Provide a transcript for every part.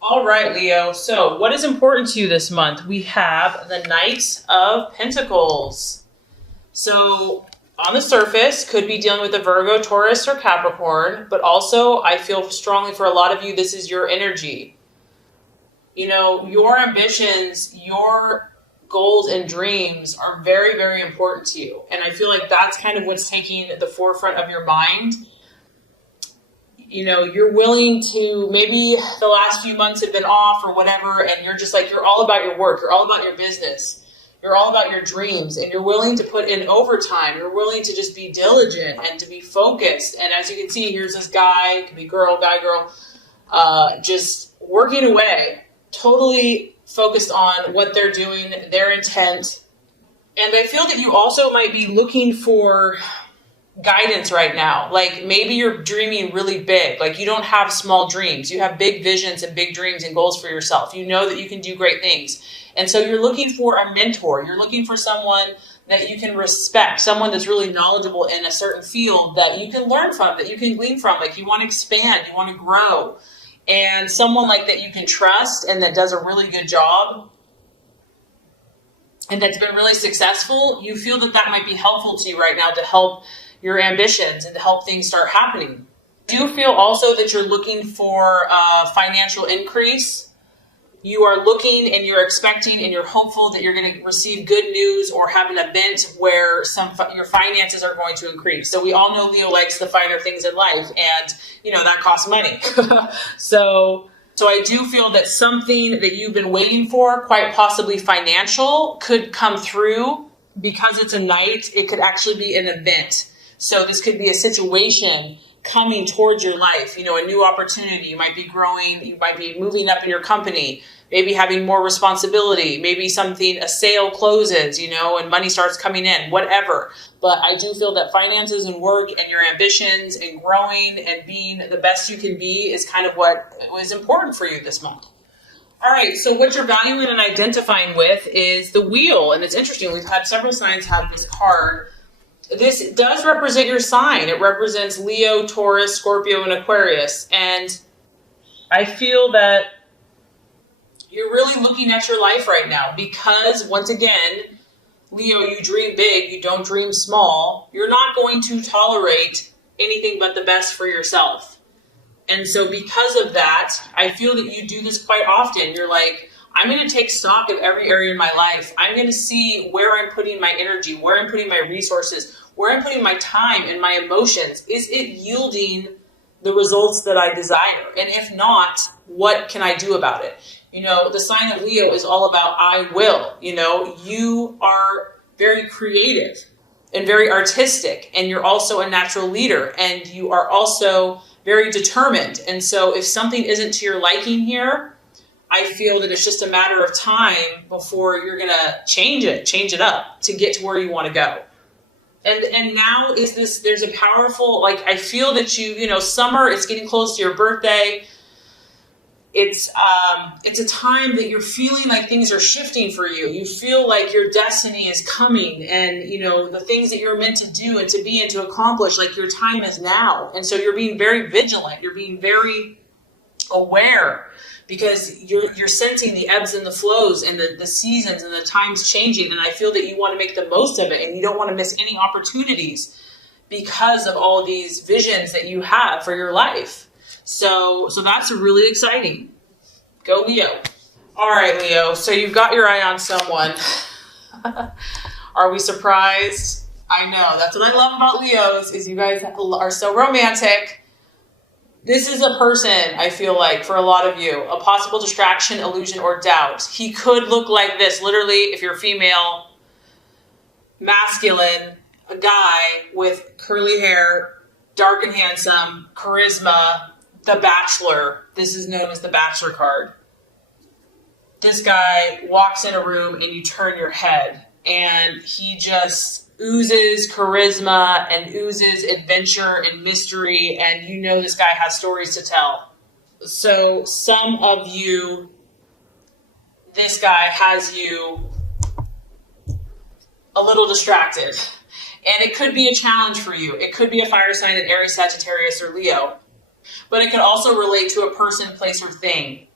All right, Leo. So, what is important to you this month? We have the Knight of Pentacles. So, on the surface, could be dealing with a Virgo, Taurus, or Capricorn, but also I feel strongly for a lot of you, this is your energy. Your ambitions, your goals and dreams are very, very important to you. And I feel like that's kind of what's taking the forefront of your mind. You're willing to, maybe the last few months have been off or whatever, and you're just like, you're all about your work, you're all about your business, you're all about your dreams, and you're willing to put in overtime, you're willing to just be diligent and to be focused. And as you can see, here's this guy, could be girl, guy, girl, just working away, totally focused on what they're doing, their intent. And I feel that you also might be looking for guidance right now. Like maybe you're dreaming really big. Like you don't have small dreams. You have big visions and big dreams and goals for yourself. You know that you can do great things. And so you're looking for a mentor. You're looking for someone that you can respect, someone that's really knowledgeable in a certain field that you can learn from, that you can glean from. Like you want to expand, you want to grow. And someone like that you can trust and that does a really good job and that's been really successful, you feel that that might be helpful to you right now to help your ambitions and to help things start happening. Do you feel also that you're looking for a financial increase? You are looking and you're expecting and you're hopeful that you're going to receive good news or have an event where your finances are going to increase. So we all know Leo likes the finer things in life, and that costs money. So I do feel that something that you've been waiting for, quite possibly financial, could come through. Because it's a night, it could actually be an event. So this could be a situation coming towards your life, a new opportunity. You might be growing, you might be moving up in your company, maybe having more responsibility, maybe a sale closes, and money starts coming in, whatever. But I do feel that finances and work and your ambitions and growing and being the best you can be is kind of what was important for you this month. All right, so what you're valuing and identifying with is the wheel. And it's interesting, we've had several signs have this card. This does represent your sign. It represents Leo, Taurus, Scorpio, and Aquarius. And I feel that you're really looking at your life right now because, once again, Leo, you dream big, you don't dream small. You're not going to tolerate anything but the best for yourself. And so because of that, I feel that you do this quite often. You're like, I'm going to take stock of every area in my life. I'm going to see where I'm putting my energy, where I'm putting my resources, where I'm putting my time and my emotions. Is it yielding the results that I desire? And if not, what can I do about it? The sign of Leo is all about I will. You are very creative and very artistic, and you're also a natural leader, and you are also very determined. And so if something isn't to your liking here, I feel that it's just a matter of time before you're going to change it up to get to where you want to go. And now there's a powerful, I feel that summer, it's getting close to your birthday. It's a time that you're feeling like things are shifting for you. You feel like your destiny is coming, and the things that you're meant to do and to be and to accomplish, like your time is now. And so you're being very vigilant. You're being very aware because you're sensing the ebbs and the flows and the seasons and the times changing. And I feel that you want to make the most of it, and you don't want to miss any opportunities because of all these visions that you have for your life. So that's really exciting. Go Leo. All right, Leo. So you've got your eye on someone. Are we surprised? I know. That's what I love about Leos is you guys are so romantic. This is a person, I feel like, for a lot of you, a possible distraction, illusion, or doubt. He could look like this. Literally, if you're female, masculine, a guy with curly hair, dark and handsome, charisma, the Bachelor. This is known as the Bachelor card. This guy walks in a room and you turn your head and he just oozes charisma and oozes adventure and mystery, and this guy has stories to tell. So some of you, this guy has you a little distracted, and it could be a challenge for you. It could be a fire sign in Aries, Sagittarius, or Leo. But it can also relate to a person, place, or thing.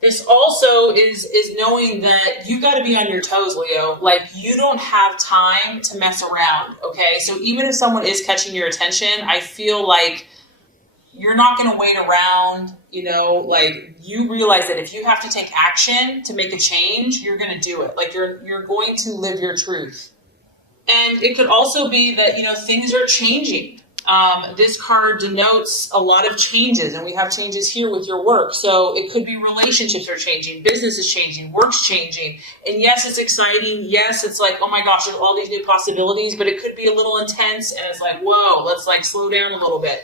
This also is knowing that you got to be on your toes, Leo. Like, you don't have time to mess around, okay? So even if someone is catching your attention, I feel like you're not going to wait around, like, you realize that if you have to take action to make a change, you're going to do it. Like, you're going to live your truth. And it could also be that, things are changing. This card denotes a lot of changes, and we have changes here with your work. So it could be relationships are changing, business is changing, work's changing. And yes, it's exciting. Yes, it's like, oh my gosh, there's all these new possibilities, but it could be a little intense, and it's like, whoa, let's like slow down a little bit.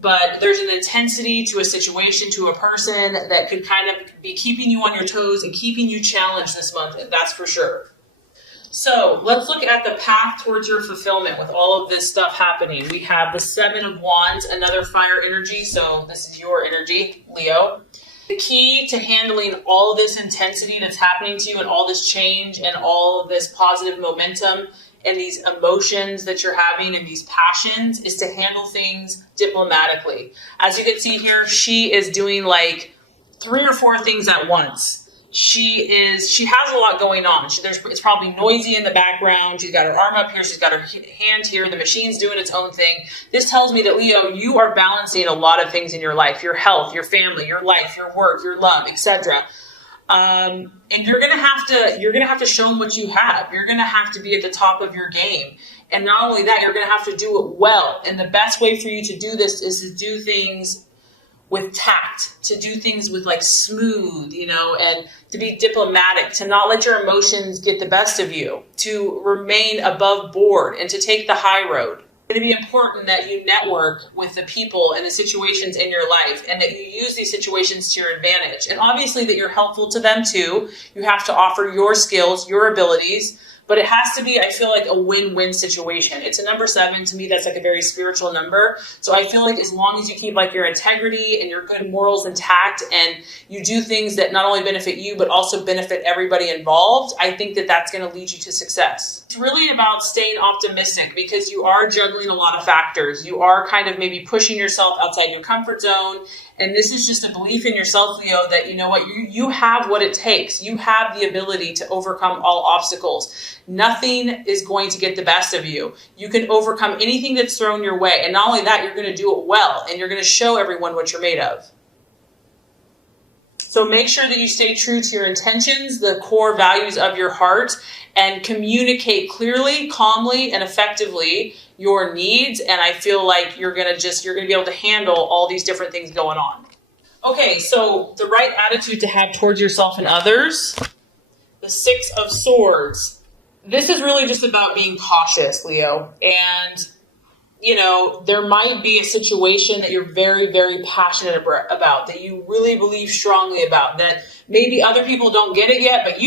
But there's an intensity to a situation, to a person that could kind of be keeping you on your toes and keeping you challenged this month, that's for sure. So let's look at the path towards your fulfillment with all of this stuff happening. We have the Seven of Wands, another fire energy. So this is your energy, Leo. The key to handling all of this intensity that's happening to you and all this change and all of this positive momentum and these emotions that you're having and these passions is to handle things diplomatically. As you can see here, she is doing like 3 or 4 things at once. She has a lot going on. It's probably noisy in the background. She's got her arm up here. She's got her hand here. The machine's doing its own thing. This tells me that, Leo, you are balancing a lot of things in your life, your health, your family, your life, your work, your love, etc. And you're gonna have to show them what you have. You're gonna have to be at the top of your game. And not only that, you're gonna have to do it well. And the best way for you to do this is to do things with tact, to do things with like smooth, and to be diplomatic, to not let your emotions get the best of you, to remain above board and to take the high road. It's going to be important that you network with the people and the situations in your life and that you use these situations to your advantage. And obviously that you're helpful to them too. You have to offer your skills, your abilities, but it has to be, I feel like, a win-win situation. It's a number 7. To me, that's like a very spiritual number. So I feel like as long as you keep like your integrity and your good morals intact and you do things that not only benefit you, but also benefit everybody involved, I think that that's going to lead you to success. It's really about staying optimistic because you are juggling a lot of factors. You are kind of maybe pushing yourself outside your comfort zone. And this is just a belief in yourself, Leo, that you know what, you have what it takes. You have the ability to overcome all obstacles. Nothing is going to get the best of you. You can overcome anything that's thrown your way. And not only that, you're going to do it well. And you're going to show everyone what you're made of. So make sure that you stay true to your intentions, the core values of your heart, and communicate clearly, calmly, and effectively your needs. And I feel like you're going to be able to handle all these different things going on. Okay, so the right attitude to have towards yourself and others, the 6 of Swords. This is really just about being cautious, Leo. And there might be a situation that you're very, very passionate about, that you really believe strongly about, that maybe other people don't get it yet, but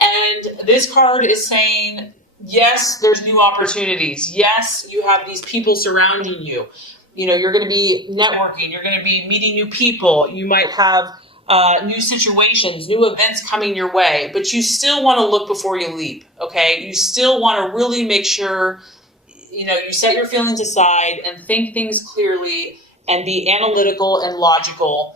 And this card is saying, yes, there's new opportunities. Yes, you have these people surrounding you. You're going to be networking. You're going to be meeting new people. You might have new situations, new events coming your way, but you still want to look before you leap, okay? You still want to really make sure you set your feelings aside and think things clearly and be analytical and logical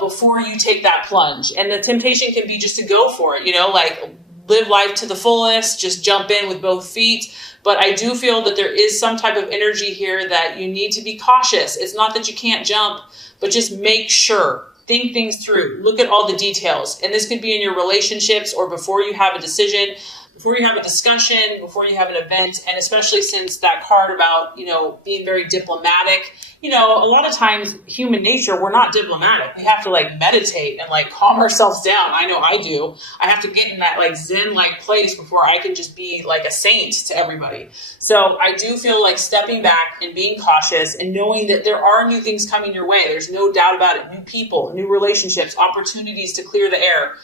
before you take that plunge. And the temptation can be just to go for it, like live life to the fullest, just jump in with both feet. But I do feel that there is some type of energy here that you need to be cautious. It's not that you can't jump, but just make sure. Think things through. Look at all the details. And this could be in your relationships or before you have a decision, before you have a discussion, before you have an event, and especially since that card about, being very diplomatic, a lot of times human nature, we're not diplomatic. We have to meditate and calm ourselves down. I know I do. I have to get in that Zen-like place before I can just be a saint to everybody. So I do feel like stepping back and being cautious and knowing that there are new things coming your way. There's no doubt about it. New people, new relationships, opportunities to clear the air.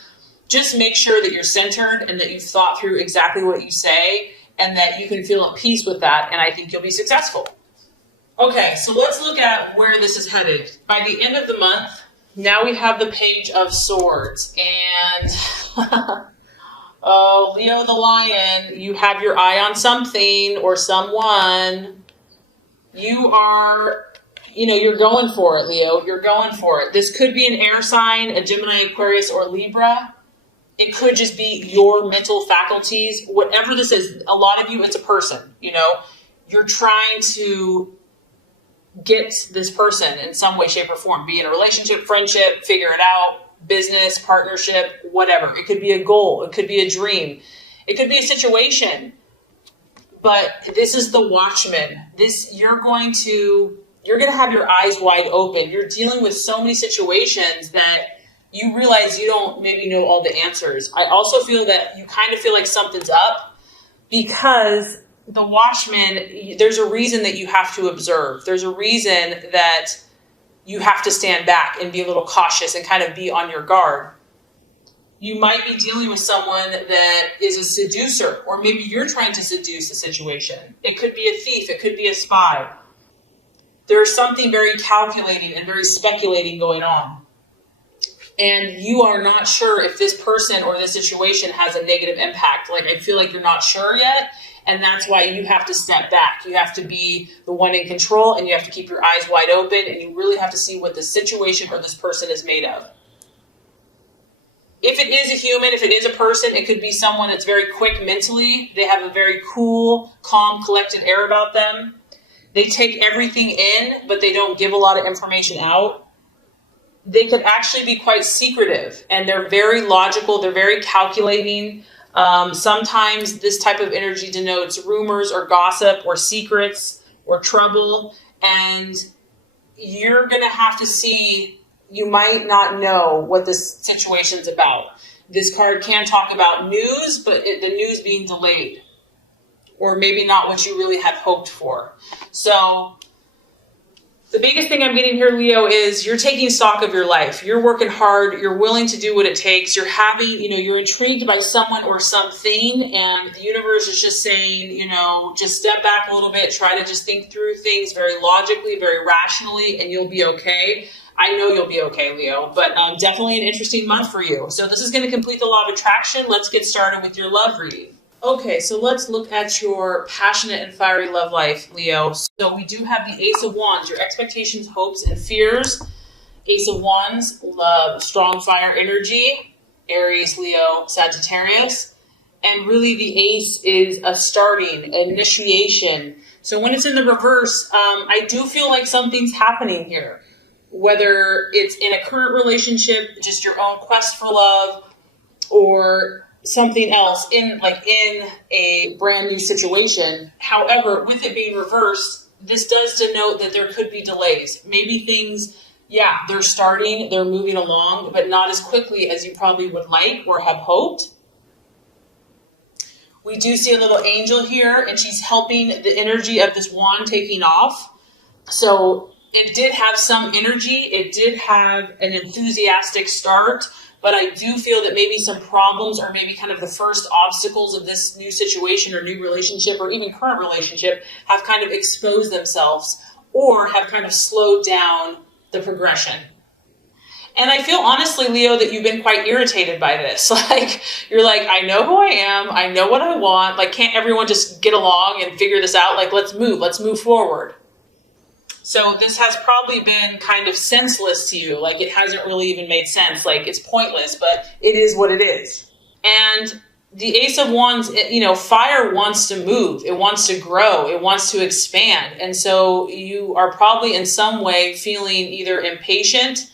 Just make sure that you're centered and that you've thought through exactly what you say and that you can feel at peace with that, and I think you'll be successful. Okay, so let's look at where this is headed. By the end of the month, now we have the Page of Swords, and Leo the Lion, you have your eye on something or someone. You are You're going for it, Leo. You're going for it. This could be an air sign, a Gemini, Aquarius, or Libra. It could just be your mental faculties. Whatever this is, a lot of you, it's a person, You're trying to get this person in some way, shape, or form. Be in a relationship, friendship, figure it out, business, partnership, whatever. It could be a goal. It could be a dream. It could be a situation. But this is the Watchman. You're going to have your eyes wide open. You're dealing with so many situations that you realize you don't maybe know all the answers. I also feel that you kind of feel like something's up because the Watchman, there's a reason that you have to observe. There's a reason that you have to stand back and be a little cautious and kind of be on your guard. You might be dealing with someone that is a seducer, or maybe you're trying to seduce a situation. It could be a thief. It could be a spy. There's something very calculating and very speculating going on. And you are not sure if this person or this situation has a negative impact. Like, I feel like you're not sure yet. And that's why you have to step back. You have to be the one in control, and you have to keep your eyes wide open, and you really have to see what the situation or this person is made of. If it is a human, if it is a person, it could be someone that's very quick mentally. They have a very cool, calm, collected air about them. They take everything in, but they don't give a lot of information out. They could actually be quite secretive, and they're very logical. They're very calculating. Sometimes this type of energy denotes rumors or gossip or secrets or trouble, and you're going to have to see. You might not know what this situation's about. This card can talk about news, but the news being delayed, or maybe not what you really had hoped for. So the biggest thing I'm getting here, Leo, is you're taking stock of your life. You're working hard. You're willing to do what it takes. You're you're intrigued by someone or something, and the universe is just saying, just step back a little bit, try to just think through things very logically, very rationally, and you'll be okay. I know you'll be okay, Leo, but definitely an interesting month for you. So this is going to complete the law of attraction. Let's get started with your love reading. Okay, so let's look at your passionate and fiery love life, Leo. So we do have the Ace of Wands, your expectations, hopes, and fears. Ace of Wands, love, strong fire energy, Aries, Leo, Sagittarius. And really the Ace is a starting, initiation. So when it's in the reverse, I do feel like something's happening here. Whether it's in a current relationship, just your own quest for love, or something else in a brand new situation. However, with it being reversed, this does denote that there could be delays. Maybe things, they're starting, they're moving along, but not as quickly as you probably would like or have hoped. We do see a little angel here, and she's helping the energy of this wand taking off. So it did have some energy. It did have an enthusiastic start, but I do feel that maybe some problems or maybe kind of the first obstacles of this new situation or new relationship or even current relationship have kind of exposed themselves or have kind of slowed down the progression. And I feel honestly, Leo, that you've been quite irritated by this. You're like, I know who I am. I know what I want. Can't everyone just get along and figure this out? Let's move forward. So this has probably been kind of senseless to you. It hasn't really even made sense. It's pointless, but it is what it is. And the Ace of Wands, fire wants to move. It wants to grow. It wants to expand. And so you are probably in some way feeling either impatient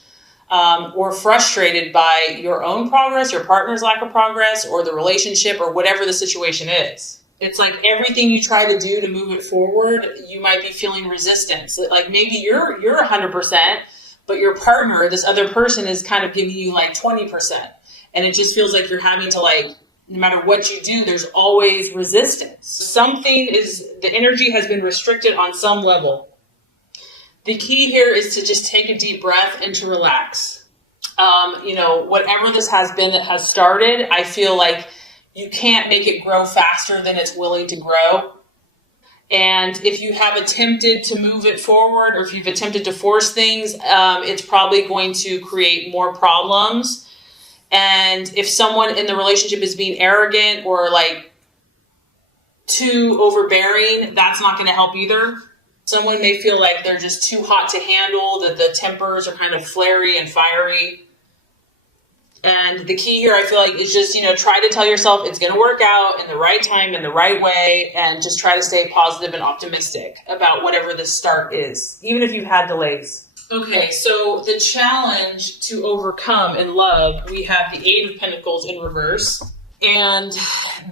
or frustrated by your own progress, your partner's lack of progress, or the relationship, or whatever the situation is. It's like everything you try to do to move it forward, you might be feeling resistance. Maybe you're 100%, but your partner, this other person, is kind of giving you 20%. And it just feels like you're having to no matter what you do, there's always resistance. The energy has been restricted on some level. The key here is to just take a deep breath and to relax. Whatever this has been that has started, I feel like you can't make it grow faster than it's willing to grow. And if you have attempted to move it forward, or if you've attempted to force things, it's probably going to create more problems. And if someone in the relationship is being arrogant or too overbearing, that's not going to help either. Someone may feel like they're just too hot to handle, that the tempers are kind of flary and fiery. And the key here, I feel like, is just, try to tell yourself it's going to work out in the right time, in the right way, and just try to stay positive and optimistic about whatever the start is, even if you've had delays. Okay, so the challenge to overcome in love, we have the Eight of Pentacles in reverse. And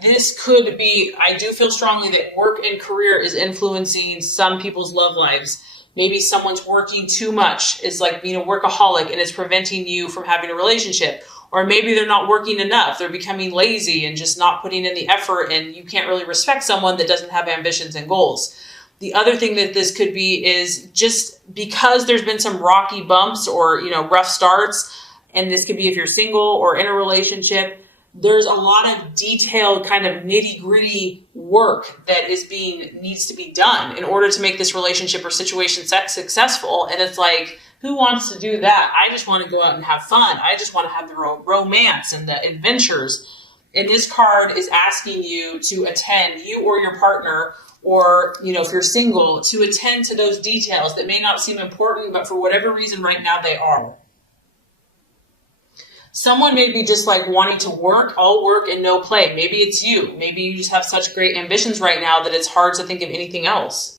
this could be, I do feel strongly that work and career is influencing some people's love lives. Maybe someone's working too much, is like being a workaholic, and it's preventing you from having a relationship. Or maybe they're not working enough. They're becoming lazy and just not putting in the effort, and you can't really respect someone that doesn't have ambitions and goals. The other thing that this could be is just because there's been some rocky bumps or, rough starts, and this could be if you're single or in a relationship, there's a lot of detailed kind of nitty gritty work that needs to be done in order to make this relationship or situation successful. And it's like, who wants to do that? I just want to go out and have fun. I just want to have the romance and the adventures. And this card is asking you to attend, you or your partner, or, if you're single, to attend to those details that may not seem important, but for whatever reason right now they are. Someone may be just like wanting to work, all work and no play. Maybe it's you. Maybe you just have such great ambitions right now that it's hard to think of anything else.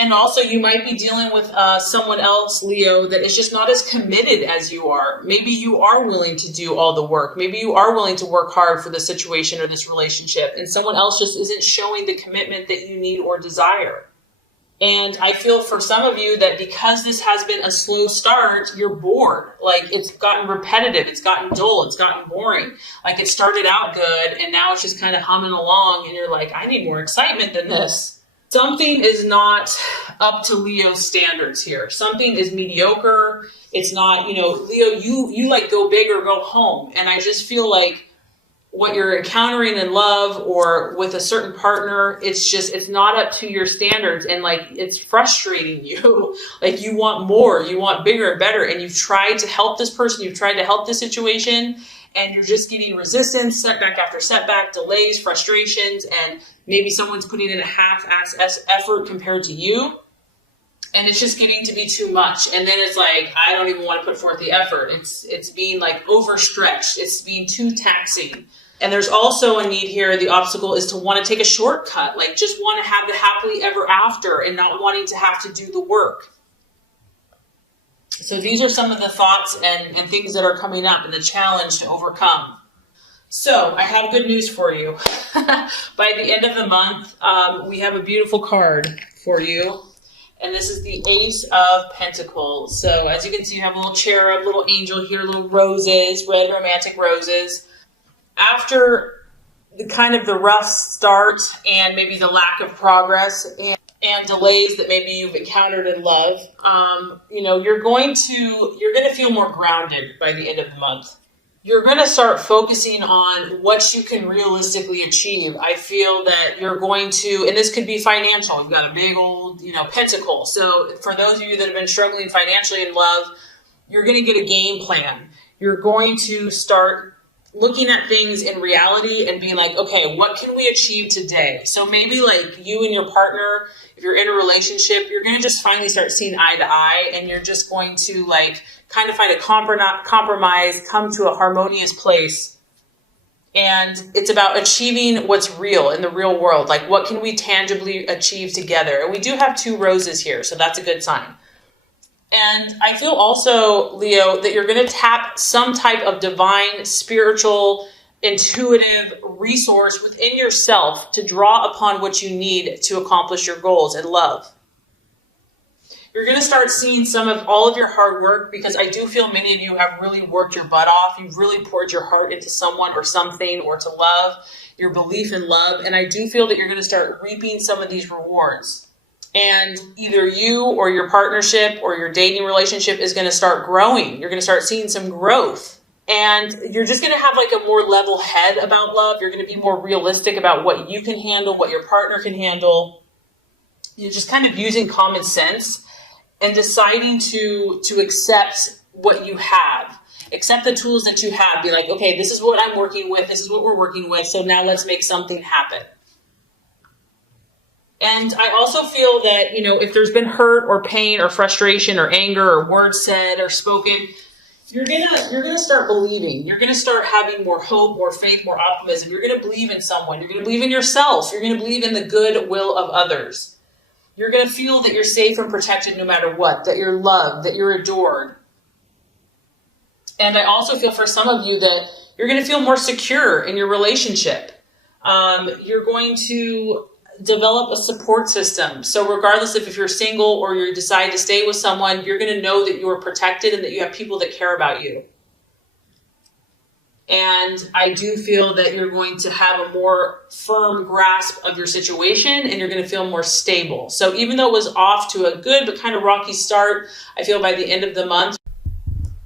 And also you might be dealing with someone else, Leo, that is just not as committed as you are. Maybe you are willing to do all the work. Maybe you are willing to work hard for the situation or this relationship, and someone else just isn't showing the commitment that you need or desire. And I feel for some of you that because this has been a slow start, you're bored. Like, it's gotten repetitive, it's gotten dull, it's gotten boring. Like, it started out good and now it's just kind of humming along and you're like, I need more excitement than this. Something is not up to Leo's standards here. Something is mediocre. It's not, Leo, you like go big or go home. And I just feel like what you're encountering in love or with a certain partner, it's not up to your standards, and like it's frustrating you. Like, you want more, you want bigger and better, and you've tried to help this person, you've tried to help this situation, and you're just getting resistance, setback after setback, delays, frustrations, and maybe someone's putting in a half-ass effort compared to you. And it's just getting to be too much. And then it's like, I don't even want to put forth the effort. It's being like overstretched. It's being too taxing. And there's also a need here. The obstacle is to want to take a shortcut, like just want to have the happily ever after and not wanting to have to do the work. So these are some of the thoughts and things that are coming up and the challenge to overcome. So I have good news for you. By the end of the month, we have a beautiful card for you. And this is the Ace of Pentacles. So as you can see, you have a little cherub, little angel here, little roses, red romantic roses. After the rough start and maybe the lack of progress and delays that maybe you've encountered in love, you're going to feel more grounded by the end of the month. You're going to start focusing on what you can realistically achieve. I feel that you're going to, and this could be financial. You've got a big old, pentacle. So for those of you that have been struggling financially in love, you're going to get a game plan. You're going to start looking at things in reality and being like, okay, what can we achieve today? So maybe like you and your partner, if you're in a relationship, you're going to just finally start seeing eye to eye, and you're just going to like kind of find a compromise, come to a harmonious place. And it's about achieving what's real in the real world. Like, what can we tangibly achieve together? And we do have 2 roses here, so that's a good sign. And I feel also, Leo, that you're going to tap some type of divine, spiritual, intuitive resource within yourself to draw upon what you need to accomplish your goals in love. You're going to start seeing some of all of your hard work, because I do feel many of you have really worked your butt off. You've really poured your heart into someone or something, or to love, your belief in love. And I do feel that you're going to start reaping some of these rewards. And either you or your partnership or your dating relationship is going to start growing. You're going to start seeing some growth. And you're just going to have like a more level head about love. You're going to be more realistic about what you can handle, what your partner can handle. You're just kind of using common sense and deciding to accept what you have. Accept the tools that you have. Be like, okay, this is what I'm working with. This is what we're working with. So now let's make something happen. And I also feel that, if there's been hurt or pain or frustration or anger or words said or spoken, you're gonna start believing. You're gonna start having more hope, more faith, more optimism. You're gonna believe in someone. You're gonna believe in yourself. You're gonna believe in the good will of others. You're gonna feel that you're safe and protected no matter what, that you're loved, that you're adored. And I also feel for some of you that you're gonna feel more secure in your relationship. You're going to develop a support system. So regardless if you're single or you decide to stay with someone, you're going to know that you are protected and that you have people that care about you. And I do feel that you're going to have a more firm grasp of your situation and you're going to feel more stable. So even though it was off to a good but kind of rocky start, I feel by the end of the month,